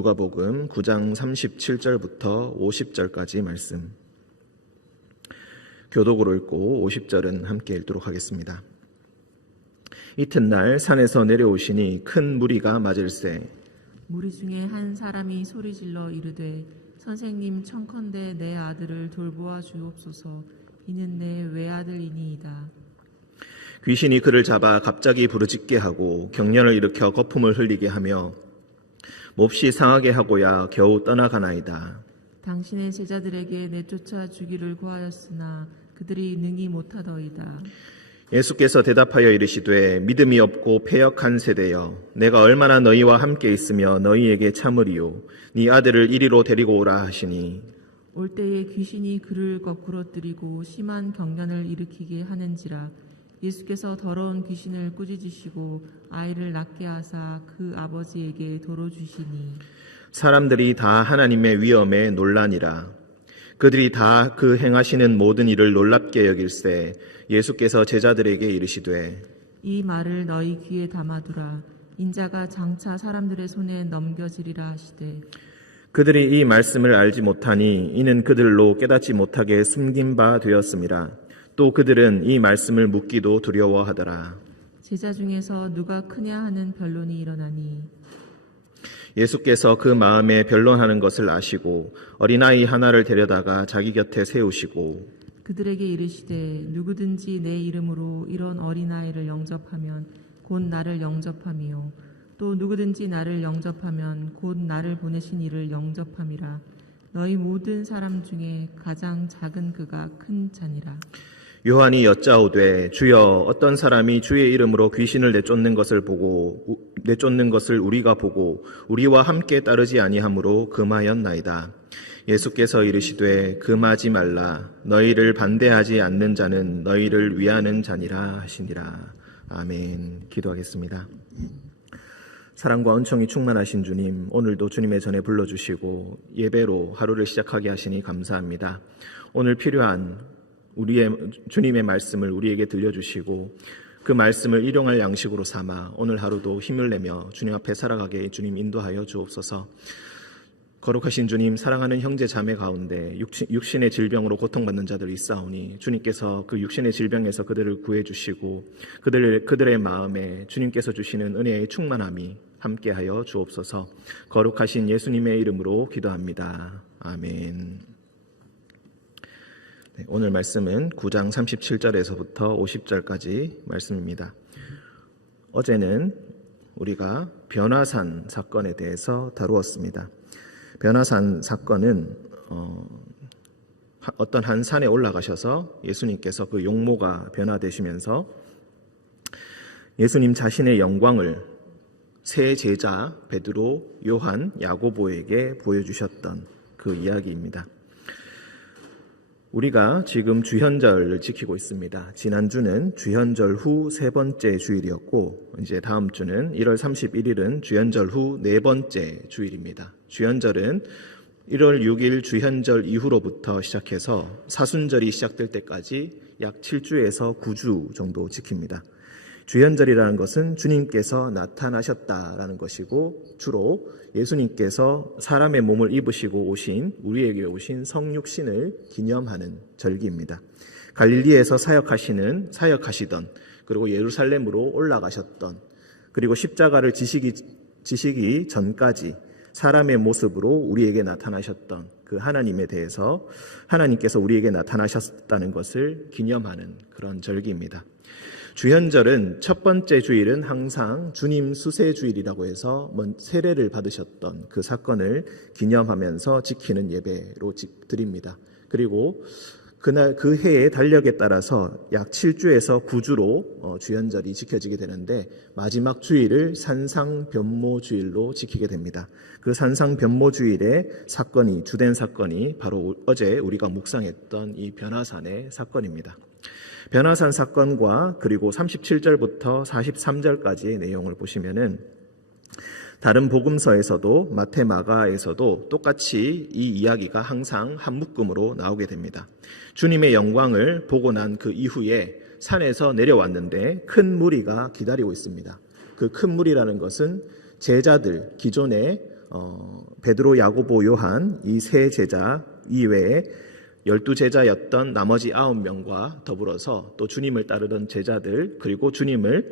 누가복음 9장 37절부터 50절까지 말씀. 교독으로 읽고 50절은 함께 읽도록 하겠습니다. 이튿날 산에서 내려오시니 큰 무리가 맞을세. 무리 중에 한 사람이 소리질러 이르되 선생님 청컨대 내 아들을 돌보아 주옵소서. 이는 내 외아들이니이다. 귀신이 그를 잡아 갑자기 부르짖게 하고 경련을 일으켜 거품을 흘리게 하며 몹시 상하게 하고야 겨우 떠나가나이다. 당신의 제자들에게 내쫓아 주기를 구하였으나 그들이 능히 못하더이다. 예수께서 대답하여 이르시되 믿음이 없고 패역한 세대여, 내가 얼마나 너희와 함께 있으며 너희에게 참으리요. 네 아들을 이리로 데리고 오라 하시니 올 때에 귀신이 그를 거꾸로 뜨리고 심한 경련을 일으키게 하는지라. 예수께서 더러운 귀신을 꾸짖으시고 아이를 낳게 하사 그 아버지에게 도로 주시니 사람들이 다 하나님의 위엄에 놀라니라. 그들이 다 그 행하시는 모든 일을 놀랍게 여길세 예수께서 제자들에게 이르시되 이 말을 너희 귀에 담아두라. 인자가 장차 사람들의 손에 넘겨지리라 하시되 그들이 이 말씀을 알지 못하니 이는 그들로 깨닫지 못하게 숨긴 바 되었음이라. 또 그들은 이 말씀을 묻기도 두려워하더라. 제자 중에서 누가 크냐 하는 변론이 일어나니 예수께서 그 마음에 변론하는 것을 아시고 어린아이 하나를 데려다가 자기 곁에 세우시고 그들에게 이르시되 누구든지 내 이름으로 이런 어린아이를 영접하면 곧 나를 영접함이요 또 누구든지 나를 영접하면 곧 나를 보내신 이를 영접함이라. 너희 모든 사람 중에 가장 작은 그가 큰 자니라. 요한이 여짜오되 주여 어떤 사람이 주의 이름으로 귀신을 내쫓는 것을 우리가 보고 우리와 함께 따르지 아니하므로 금하였나이다. 예수께서 이르시되 금하지 말라. 너희를 반대하지 않는 자는 너희를 위하는 자니라 하시니라. 아멘. 기도하겠습니다. 사랑과 은총이 충만하신 주님, 오늘도 주님의 전에 불러주시고 예배로 하루를 시작하게 하시니 감사합니다. 오늘 필요한 주님의 말씀을 우리에게 들려주시고 그 말씀을 일용할 양식으로 삼아 오늘 하루도 힘을 내며 주님 앞에 살아가게 주님 인도하여 주옵소서. 거룩하신 주님, 사랑하는 형제 자매 가운데 육신의 질병으로 고통받는 자들이 있사오니 주님께서 그 육신의 질병에서 그들을 구해주시고 그들의 마음에 주님께서 주시는 은혜의 충만함이 함께하여 주옵소서. 거룩하신 예수님의 이름으로 기도합니다. 아멘. 오늘 말씀은 9장 37절에서부터 50절까지 말씀입니다. 어제는 우리가 변화산 사건에 대해서 다루었습니다. 변화산 사건은 어떤 한 산에 올라가셔서 예수님께서 그 용모가 변화되시면서 예수님 자신의 영광을 세 제자 베드로, 요한, 야고보에게 보여주셨던 그 이야기입니다. 우리가 지금 주현절을 지키고 있습니다. 지난주는 주현절 후 세 번째 주일이었고 이제 다음 주는 1월 31일은 주현절 후 네 번째 주일입니다. 주현절은 1월 6일 주현절 이후로부터 시작해서 사순절이 시작될 때까지 약 7주에서 9주 정도 지킵니다. 주현절이라는 것은 주님께서 나타나셨다라는 것이고 주로 예수님께서 사람의 몸을 입으시고 오신 우리에게 오신 성육신을 기념하는 절기입니다. 갈릴리에서 사역하시던 그리고 예루살렘으로 올라가셨던 그리고 십자가를 지시기 전까지 사람의 모습으로 우리에게 나타나셨던 그 하나님에 대해서 하나님께서 우리에게 나타나셨다는 것을 기념하는 그런 절기입니다. 주현절은 첫 번째 주일은 항상 주님 수세 주일이라고 해서 세례를 받으셨던 그 사건을 기념하면서 지키는 예배로 드립니다. 그리고 그날 그 해의 달력에 따라서 약 7주에서 9주로 주현절이 지켜지게 되는데 마지막 주일을 산상변모주일로 지키게 됩니다. 그 산상변모주일의 사건이 주된 사건이 바로 어제 우리가 묵상했던 이 변화산의 사건입니다. 변화산 사건과 그리고 37절부터 43절까지의 내용을 보시면은 다른 복음서에서도 마태, 마가에서도 똑같이 이 이야기가 항상 한 묶음으로 나오게 됩니다. 주님의 영광을 보고 난 그 이후에 산에서 내려왔는데 큰 무리가 기다리고 있습니다. 그 큰 무리라는 것은 제자들, 기존에 베드로, 야고보, 요한 이 세 제자 이외에 12제자였던 나머지 9명과 더불어서 또 주님을 따르던 제자들, 그리고 주님의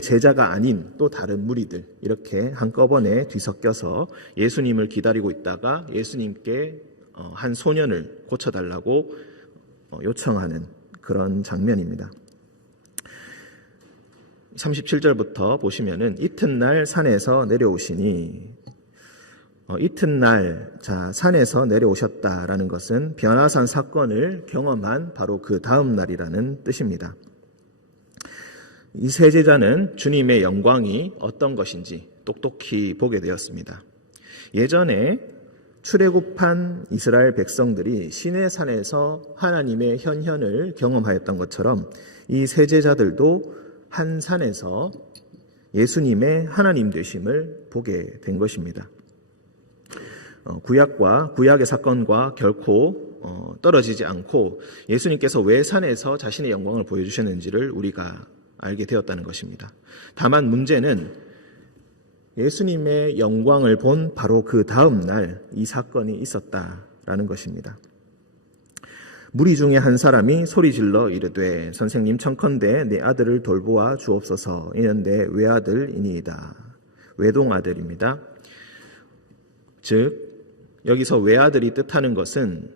제자가 아닌 또 다른 무리들, 이렇게 한꺼번에 뒤섞여서 예수님을 기다리고 있다가 예수님께 한 소년을 고쳐달라고 요청하는 그런 장면입니다. 37절부터 보시면은 이튿날 산에서 내려오시니, 이튿날, 산에서 내려오셨다라는 것은 변화산 사건을 경험한 바로 그 다음 날이라는 뜻입니다. 이 세 제자는 주님의 영광이 어떤 것인지 똑똑히 보게 되었습니다. 예전에 출애굽한 이스라엘 백성들이 시내산에서 하나님의 현현을 경험하였던 것처럼 이 세 제자들도 한 산에서 예수님의 하나님 되심을 보게 된 것입니다. 구약의 사건과 결코 떨어지지 않고 예수님께서 왜 산에서 자신의 영광을 보여주셨는지를 우리가 알게 되었다는 것입니다. 다만 문제는 예수님의 영광을 본 바로 그 다음 날 이 사건이 있었다라는 것입니다. 무리 중에 한 사람이 소리질러 이르되 선생님 청컨대 내 아들을 돌보아 주옵소서. 이는 내 외아들이니이다. 외동아들입니다. 즉 여기서 외아들이 뜻하는 것은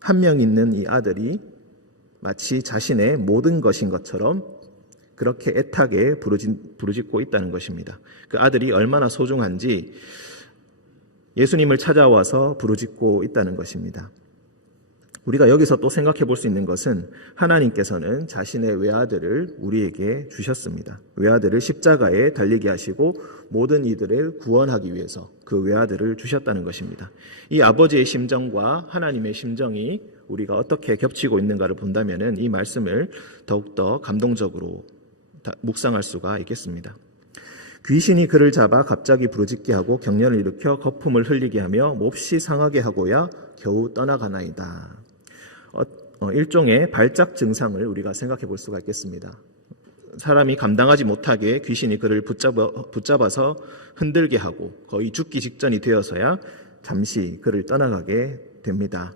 한 명 있는 이 아들이 마치 자신의 모든 것인 것처럼 그렇게 애타게 부르짖고 있다는 것입니다. 그 아들이 얼마나 소중한지 예수님을 찾아와서 부르짖고 있다는 것입니다. 우리가 여기서 또 생각해 볼 수 있는 것은 하나님께서는 자신의 외아들을 우리에게 주셨습니다. 외아들을 십자가에 달리게 하시고 모든 이들을 구원하기 위해서 그 외아들을 주셨다는 것입니다. 이 아버지의 심정과 하나님의 심정이 우리가 어떻게 겹치고 있는가를 본다면 이 말씀을 더욱더 감동적으로 묵상할 수가 있겠습니다. 귀신이 그를 잡아 갑자기 부르짖게 하고 경련을 일으켜 거품을 흘리게 하며 몹시 상하게 하고야 겨우 떠나가나이다. 일종의 발작 증상을 우리가 생각해 볼 수가 있겠습니다. 사람이 감당하지 못하게 귀신이 그를 붙잡아서 흔들게 하고 거의 죽기 직전이 되어서야 잠시 그를 떠나가게 됩니다.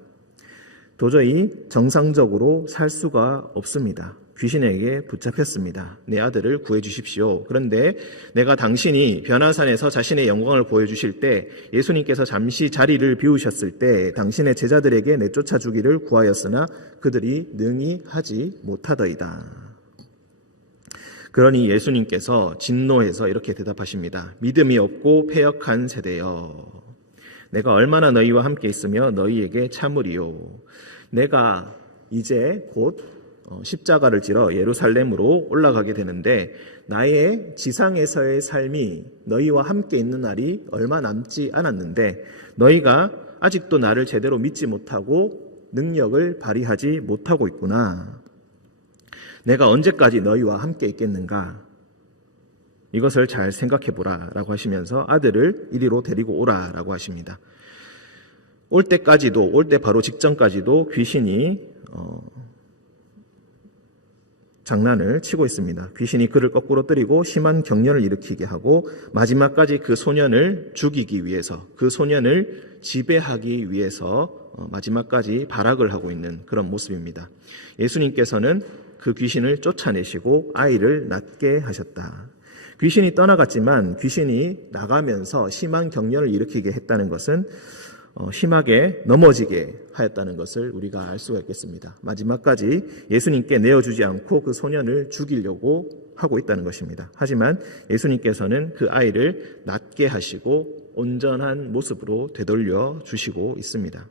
도저히 정상적으로 살 수가 없습니다. 귀신에게 붙잡혔습니다. 내 아들을 구해주십시오. 그런데 내가 당신이 변화산에서 자신의 영광을 보여주실 때 예수님께서 잠시 자리를 비우셨을 때 당신의 제자들에게 내쫓아 주기를 구하였으나 그들이 능히 하지 못하더이다. 그러니 예수님께서 진노해서 이렇게 대답하십니다. 믿음이 없고 패역한 세대여, 내가 얼마나 너희와 함께 있으며 너희에게 참으리요. 내가 이제 곧 십자가를 지러 예루살렘으로 올라가게 되는데 나의 지상에서의 삶이 너희와 함께 있는 날이 얼마 남지 않았는데 너희가 아직도 나를 제대로 믿지 못하고 능력을 발휘하지 못하고 있구나. 내가 언제까지 너희와 함께 있겠는가? 이것을 잘 생각해 보라 라고 하시면서 아들을 이리로 데리고 오라 라고 하십니다. 올 때 바로 직전까지도 귀신이 장난을 치고 있습니다. 귀신이 그를 거꾸로 때리고 심한 경련을 일으키게 하고 마지막까지 그 소년을 죽이기 위해서, 그 소년을 지배하기 위해서 마지막까지 발악을 하고 있는 그런 모습입니다. 예수님께서는 그 귀신을 쫓아내시고 아이를 낫게 하셨다. 귀신이 떠나갔지만 귀신이 나가면서 심한 경련을 일으키게 했다는 것은 심하게 넘어지게 하였다는 것을 우리가 알 수가 있겠습니다. 마지막까지 예수님께 내어주지 않고 그 소년을 죽이려고 하고 있다는 것입니다. 하지만 예수님께서는 그 아이를 낫게 하시고 온전한 모습으로 되돌려 주시고 있습니다.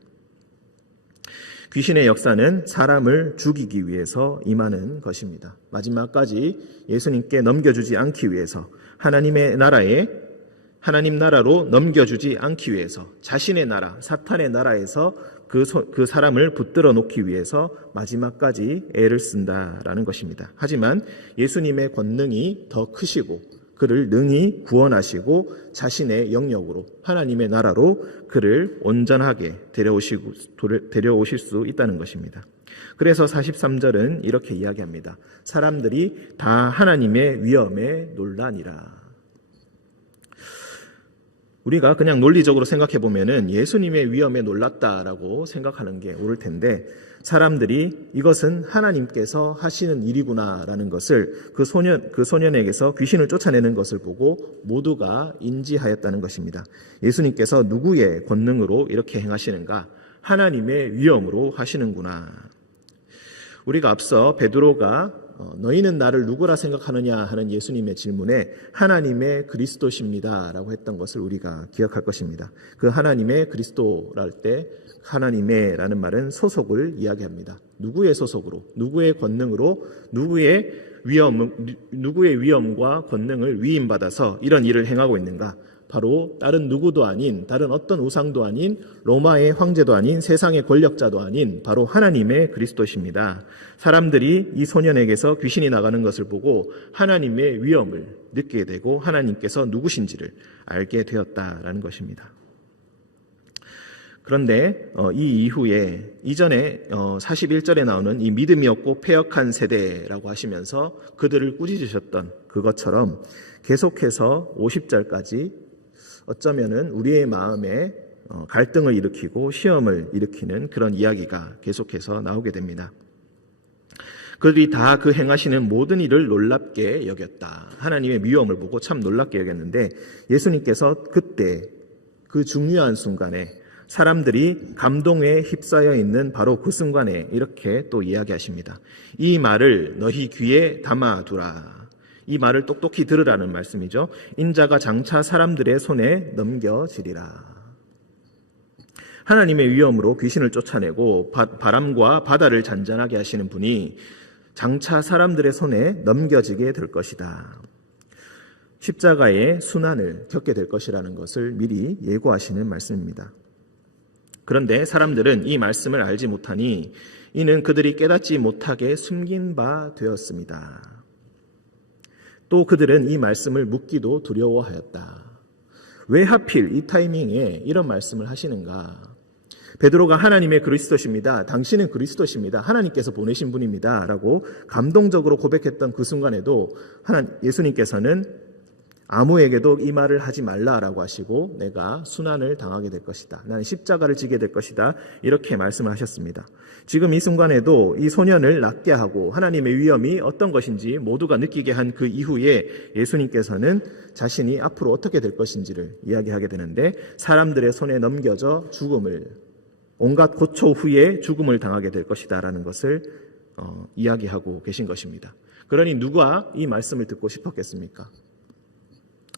귀신의 역사는 사람을 죽이기 위해서 임하는 것입니다. 마지막까지 예수님께 넘겨주지 않기 위해서, 하나님 나라로 넘겨주지 않기 위해서, 자신의 나라, 사탄의 나라에서 그 사람을 붙들어 놓기 위해서 마지막까지 애를 쓴다라는 것입니다. 하지만 예수님의 권능이 더 크시고 그를 능히 구원하시고 자신의 영역으로, 하나님의 나라로 그를 온전하게 데려오실 수 있다는 것입니다. 그래서 43절은 이렇게 이야기합니다. 사람들이 다 하나님의 위엄에 놀라니라. 우리가 그냥 논리적으로 생각해 보면은 예수님의 위엄에 놀랐다라고 생각하는 게 옳을 텐데, 사람들이 이것은 하나님께서 하시는 일이구나라는 것을 그 소년에게서 귀신을 쫓아내는 것을 보고 모두가 인지하였다는 것입니다. 예수님께서 누구의 권능으로 이렇게 행하시는가? 하나님의 위엄으로 하시는구나. 우리가 앞서 베드로가 너희는 나를 누구라 생각하느냐 하는 예수님의 질문에 하나님의 그리스도십니다 라고 했던 것을 우리가 기억할 것입니다. 그 하나님의 그리스도랄 때 하나님의 라는 말은 소속을 이야기합니다. 누구의 소속으로, 누구의 권능으로, 누구의 위엄과 권능을 위임받아서 이런 일을 행하고 있는가? 바로 다른 누구도 아닌, 다른 어떤 우상도 아닌, 로마의 황제도 아닌, 세상의 권력자도 아닌 바로 하나님의 그리스도십니다. 사람들이 이 소년에게서 귀신이 나가는 것을 보고 하나님의 위엄을 느끼게 되고 하나님께서 누구신지를 알게 되었다라는 것입니다. 그런데 이 이후에 이전에 41절에 나오는 이 믿음이 없고 패역한 세대라고 하시면서 그들을 꾸짖으셨던 그것처럼 계속해서 50절까지 어쩌면은 우리의 마음에 갈등을 일으키고 시험을 일으키는 그런 이야기가 계속해서 나오게 됩니다. 그들이 다 그 행하시는 모든 일을 놀랍게 여겼다. 하나님의 위엄을 보고 참 놀랍게 여겼는데 예수님께서 그때 그 중요한 순간에 사람들이 감동에 휩싸여 있는 바로 그 순간에 이렇게 또 이야기하십니다. 이 말을 너희 귀에 담아두라. 이 말을 똑똑히 들으라는 말씀이죠. 인자가 장차 사람들의 손에 넘겨지리라. 하나님의 위엄으로 귀신을 쫓아내고 바람과 바다를 잔잔하게 하시는 분이 장차 사람들의 손에 넘겨지게 될 것이다. 십자가의 순환을 겪게 될 것이라는 것을 미리 예고하시는 말씀입니다. 그런데 사람들은 이 말씀을 알지 못하니 이는 그들이 깨닫지 못하게 숨긴 바 되었습니다. 또 그들은 이 말씀을 묻기도 두려워하였다. 왜 하필 이 타이밍에 이런 말씀을 하시는가? 베드로가 하나님의 그리스도십니다. 당신은 그리스도십니다. 하나님께서 보내신 분입니다. 라고 감동적으로 고백했던 그 순간에도 예수님께서는 아무에게도 이 말을 하지 말라라고 하시고 내가 순환을 당하게 될 것이다. 나는 십자가를 지게 될 것이다. 이렇게 말씀을 하셨습니다. 지금 이 순간에도 이 소년을 낫게 하고 하나님의 위엄이 어떤 것인지 모두가 느끼게 한 그 이후에 예수님께서는 자신이 앞으로 어떻게 될 것인지를 이야기하게 되는데 사람들의 손에 넘겨져 온갖 고초 후에 죽음을 당하게 될 것이다라는 것을 이야기하고 계신 것입니다. 그러니 누가 이 말씀을 듣고 싶었겠습니까?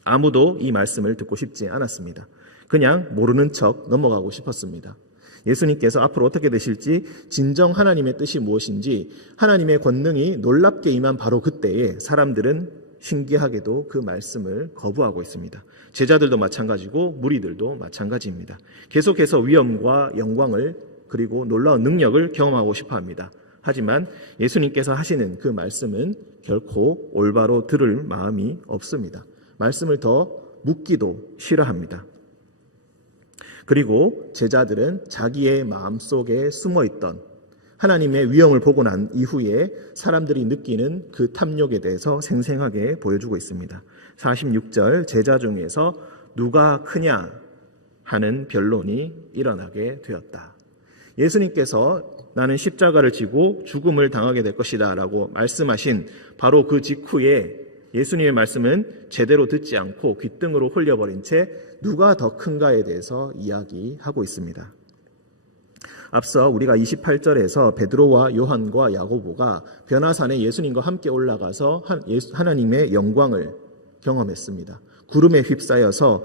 아무도 이 말씀을 듣고 싶지 않았습니다. 그냥 모르는 척 넘어가고 싶었습니다. 예수님께서 앞으로 어떻게 되실지, 진정 하나님의 뜻이 무엇인지, 하나님의 권능이 놀랍게 임한 바로 그때에 사람들은 신기하게도 그 말씀을 거부하고 있습니다. 제자들도 마찬가지고 무리들도 마찬가지입니다. 계속해서 위엄과 영광을 그리고 놀라운 능력을 경험하고 싶어합니다. 하지만 예수님께서 하시는 그 말씀은 결코 올바로 들을 마음이 없습니다. 말씀을 더 묻기도 싫어합니다. 그리고 제자들은 자기의 마음속에 숨어있던 하나님의 위엄을 보고 난 이후에 사람들이 느끼는 그 탐욕에 대해서 생생하게 보여주고 있습니다. 46절 제자 중에서 누가 크냐 하는 변론이 일어나게 되었다. 예수님께서 나는 십자가를 지고 죽음을 당하게 될 것이다 라고 말씀하신 바로 그 직후에 예수님의 말씀은 제대로 듣지 않고 귓등으로 홀려버린 채 누가 더 큰가에 대해서 이야기하고 있습니다. 앞서 우리가 28절에서 베드로와 요한과 야고보가 변화산에 예수님과 함께 올라가서 하나님의 영광을 경험했습니다. 구름에 휩싸여서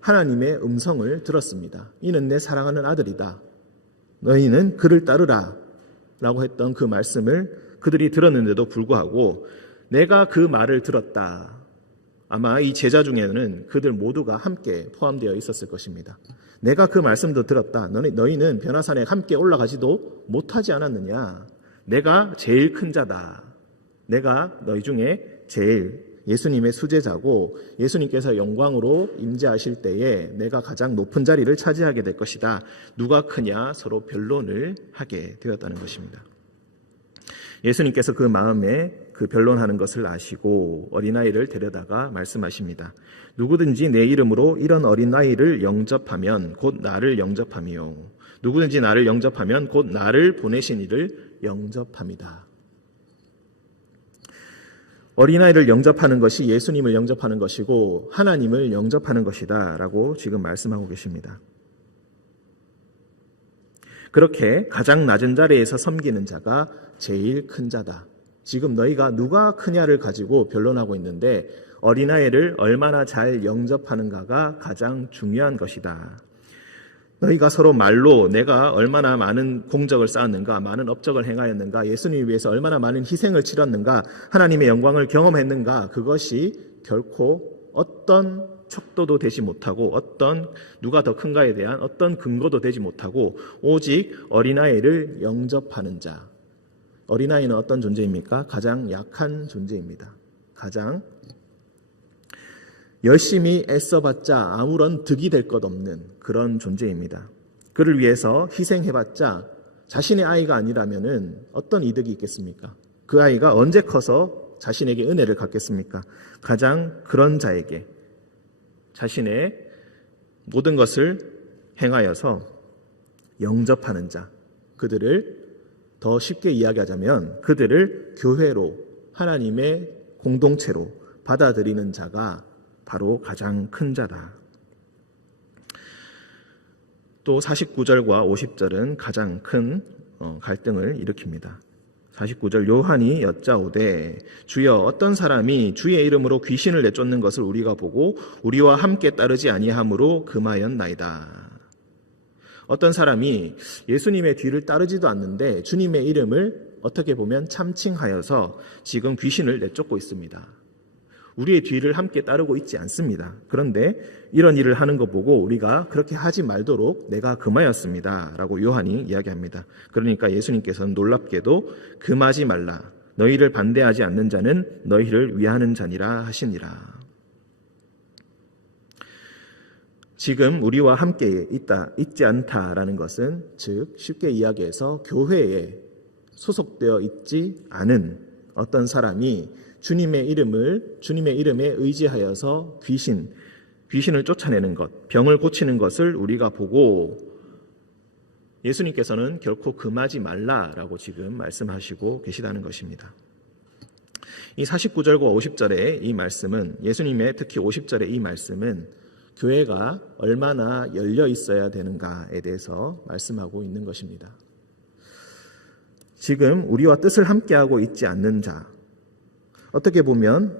하나님의 음성을 들었습니다. 이는 내 사랑하는 아들이다. 너희는 그를 따르라 라고 했던 그 말씀을 그들이 들었는데도 불구하고 내가 그 말을 들었다. 아마 이 제자 중에는 그들 모두가 함께 포함되어 있었을 것입니다. 내가 그 말씀도 들었다. 너희는 변화산에 함께 올라가지도 못하지 않았느냐. 내가 제일 큰 자다. 내가 너희 중에 제일 예수님의 수제자고 예수님께서 영광으로 임재하실 때에 내가 가장 높은 자리를 차지하게 될 것이다. 누가 크냐 서로 변론을 하게 되었다는 것입니다. 예수님께서 그 마음에 그 변론하는 것을 아시고 어린아이를 데려다가 말씀하십니다. 누구든지 내 이름으로 이런 어린아이를 영접하면 곧 나를 영접하며 누구든지 나를 영접하면 곧 나를 보내신 이를 영접합니다. 어린아이를 영접하는 것이 예수님을 영접하는 것이고 하나님을 영접하는 것이다 라고 지금 말씀하고 계십니다. 그렇게 가장 낮은 자리에서 섬기는 자가 제일 큰 자다. 지금 너희가 누가 크냐를 가지고 변론하고 있는데 어린아이를 얼마나 잘 영접하는가가 가장 중요한 것이다. 너희가 서로 말로 내가 얼마나 많은 공적을 쌓았는가, 많은 업적을 행하였는가, 예수님을 위해서 얼마나 많은 희생을 치렀는가, 하나님의 영광을 경험했는가, 그것이 결코 어떤 척도도 되지 못하고 어떤 누가 더 큰가에 대한 어떤 근거도 되지 못하고 오직 어린아이를 영접하는 자. 어린아이는 어떤 존재입니까? 가장 약한 존재입니다. 가장 열심히 애써봤자 아무런 득이 될 것 없는 그런 존재입니다. 그를 위해서 희생해봤자 자신의 아이가 아니라면은 어떤 이득이 있겠습니까? 그 아이가 언제 커서 자신에게 은혜를 갚겠습니까? 가장 그런 자에게 자신의 모든 것을 행하여서 영접하는 자, 그들을 더 쉽게 이야기하자면 그들을 교회로 하나님의 공동체로 받아들이는 자가 바로 가장 큰 자다. 또 49절과 50절은 가장 큰 갈등을 일으킵니다. 49절 요한이 여짜오되 주여 어떤 사람이 주의 이름으로 귀신을 내쫓는 것을 우리가 보고 우리와 함께 따르지 아니하므로 금하였나이다. 어떤 사람이 예수님의 뒤를 따르지도 않는데 주님의 이름을 어떻게 보면 참칭하여서 지금 귀신을 내쫓고 있습니다. 우리의 뒤를 함께 따르고 있지 않습니다. 그런데 이런 일을 하는 거 보고 우리가 그렇게 하지 말도록 내가 금하였습니다 라고 요한이 이야기합니다. 그러니까 예수님께서는 놀랍게도 금하지 말라, 너희를 반대하지 않는 자는 너희를 위하는 자니라 하시니라. 지금 우리와 함께 있지 않다라는 것은 즉 쉽게 이야기해서 교회에 소속되어 있지 않은 어떤 사람이 주님의 이름에 의지하여서 귀신을 쫓아내는 것, 병을 고치는 것을 우리가 보고 예수님께서는 결코 금하지 말라라고 지금 말씀하시고 계시다는 것입니다. 이 49절과 50절의 이 말씀은 예수님의 특히 50절의 이 말씀은 교회가 얼마나 열려 있어야 되는가에 대해서 말씀하고 있는 것입니다. 지금 우리와 뜻을 함께하고 있지 않는 자, 어떻게 보면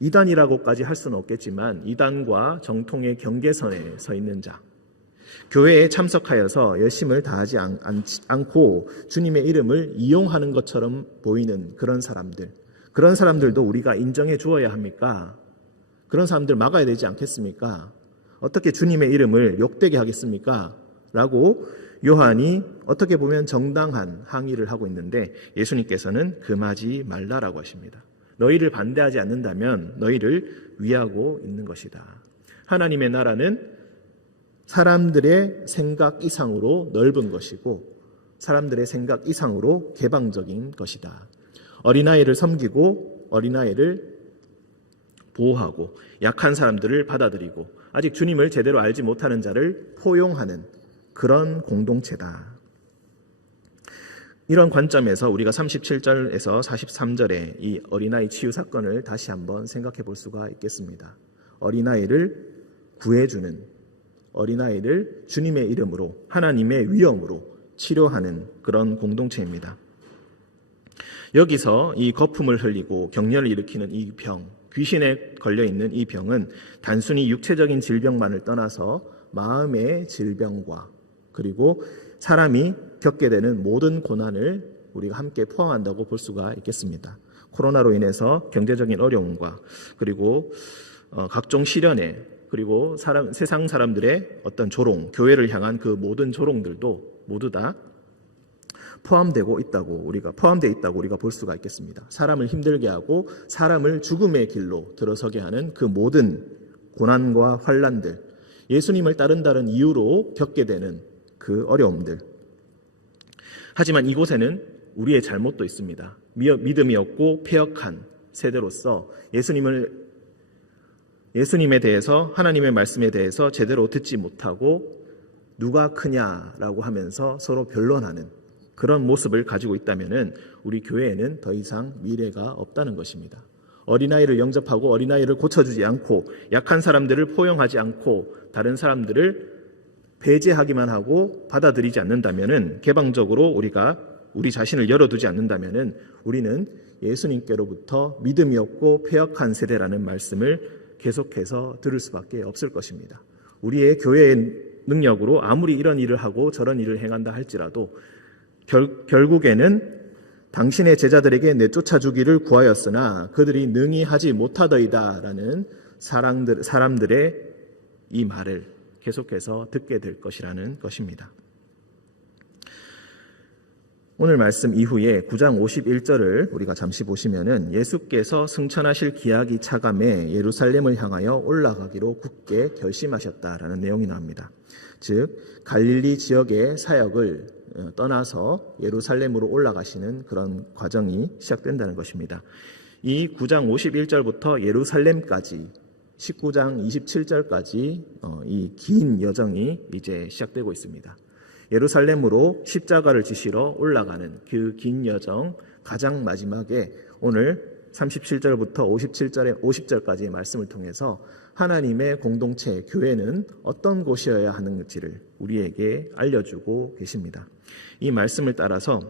이단이라고까지 할 수는 없겠지만 이단과 정통의 경계선에 서 있는 자, 교회에 참석하여서 열심을 다하지 않고 주님의 이름을 이용하는 것처럼 보이는 그런 사람들도 우리가 인정해 주어야 합니까? 그런 사람들 막아야 되지 않겠습니까? 어떻게 주님의 이름을 욕되게 하겠습니까? 라고 요한이 어떻게 보면 정당한 항의를 하고 있는데 예수님께서는 금하지 말라라고 하십니다. 너희를 반대하지 않는다면 너희를 위하고 있는 것이다. 하나님의 나라는 사람들의 생각 이상으로 넓은 것이고 사람들의 생각 이상으로 개방적인 것이다. 어린아이를 섬기고 어린아이를 보호하고 약한 사람들을 받아들이고 아직 주님을 제대로 알지 못하는 자를 포용하는 그런 공동체다. 이런 관점에서 우리가 37절에서 43절의 이 어린아이 치유 사건을 다시 한번 생각해 볼 수가 있겠습니다. 어린아이를 구해주는, 어린아이를 주님의 이름으로 하나님의 위엄으로 치료하는 그런 공동체입니다. 여기서 이 거품을 흘리고 격렬을 일으키는 이 병, 귀신에 걸려있는 이 병은 단순히 육체적인 질병만을 떠나서 마음의 질병과 그리고 사람이 겪게 되는 모든 고난을 우리가 함께 포함한다고 볼 수가 있겠습니다. 코로나로 인해서 경제적인 어려움과 그리고 각종 시련에 그리고 세상 사람들의 어떤 조롱, 교회를 향한 그 모든 조롱들도 모두 다 포함되어 있다고 우리가 볼 수가 있겠습니다. 사람을 힘들게 하고 사람을 죽음의 길로 들어서게 하는 그 모든 고난과 환난들, 예수님을 따른다는 이유로 겪게 되는 그 어려움들. 하지만 이곳에는 우리의 잘못도 있습니다. 믿음이 없고 폐역한 세대로서 예수님에 대해서, 하나님의 말씀에 대해서 제대로 듣지 못하고 누가 크냐라고 하면서 서로 변론하는 그런 모습을 가지고 있다면 우리 교회에는 더 이상 미래가 없다는 것입니다. 어린아이를 영접하고 어린아이를 고쳐주지 않고 약한 사람들을 포용하지 않고 다른 사람들을 배제하기만 하고 받아들이지 않는다면, 개방적으로 우리가 우리 자신을 열어두지 않는다면 우리는 예수님께로부터 믿음이 없고 폐역한 세대라는 말씀을 계속해서 들을 수밖에 없을 것입니다. 우리의 교회의 능력으로 아무리 이런 일을 하고 저런 일을 행한다 할지라도 결국에는 당신의 제자들에게 내쫓아주기를 구하였으나 그들이 능히 하지 못하더이다라는 사람들의 이 말을 계속해서 듣게 될 것이라는 것입니다. 오늘 말씀 이후에 9장 51절을 우리가 잠시 보시면은 예수께서 승천하실 기약이 차감해 예루살렘을 향하여 올라가기로 굳게 결심하셨다라는 내용이 나옵니다. 즉 갈릴리 지역의 사역을 떠나서 예루살렘으로 올라가시는 그런 과정이 시작된다는 것입니다. 이 9장 51절부터 예루살렘까지 19장 27절까지 이 긴 여정이 이제 시작되고 있습니다. 예루살렘으로 십자가를 지시러 올라가는 그 긴 여정 가장 마지막에 오늘 37절부터 50절까지의 말씀을 통해서 하나님의 공동체, 교회는 어떤 곳이어야 하는지를 우리에게 알려주고 계십니다. 이 말씀을 따라서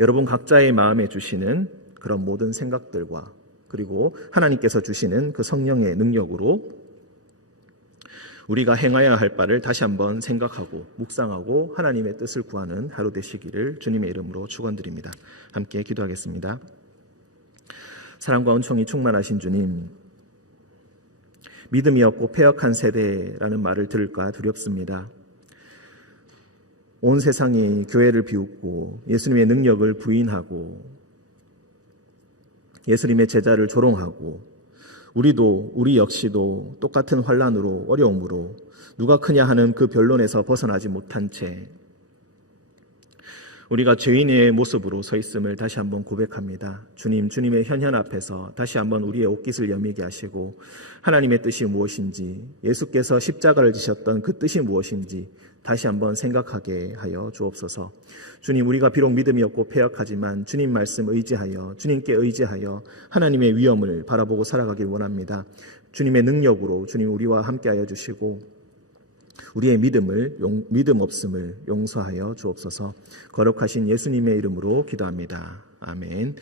여러분 각자의 마음에 주시는 그런 모든 생각들과 그리고 하나님께서 주시는 그 성령의 능력으로 우리가 행해야 할 바를 다시 한번 생각하고 묵상하고 하나님의 뜻을 구하는 하루 되시기를 주님의 이름으로 축원드립니다. 함께 기도하겠습니다. 사랑과 은총이 충만하신 주님, 믿음이 없고 폐역한 세대라는 말을 들을까 두렵습니다. 온 세상이 교회를 비웃고 예수님의 능력을 부인하고 예수님의 제자를 조롱하고 우리 역시도 똑같은 환난으로 어려움으로 누가 크냐 하는 그 변론에서 벗어나지 못한 채 우리가 죄인의 모습으로 서 있음을 다시 한번 고백합니다. 주님의 현현 앞에서 다시 한번 우리의 옷깃을 여미게 하시고 하나님의 뜻이 무엇인지, 예수께서 십자가를 지셨던 그 뜻이 무엇인지 다시 한번 생각하게 하여 주옵소서. 주님, 우리가 비록 믿음이 없고 폐역하지만 주님 말씀 의지하여, 주님께 의지하여 하나님의 위엄을 바라보고 살아가길 원합니다. 주님의 능력으로 주님 우리와 함께하여 주시고 우리의 믿음 없음을 용서하여 주옵소서. 거룩하신 예수님의 이름으로 기도합니다. 아멘.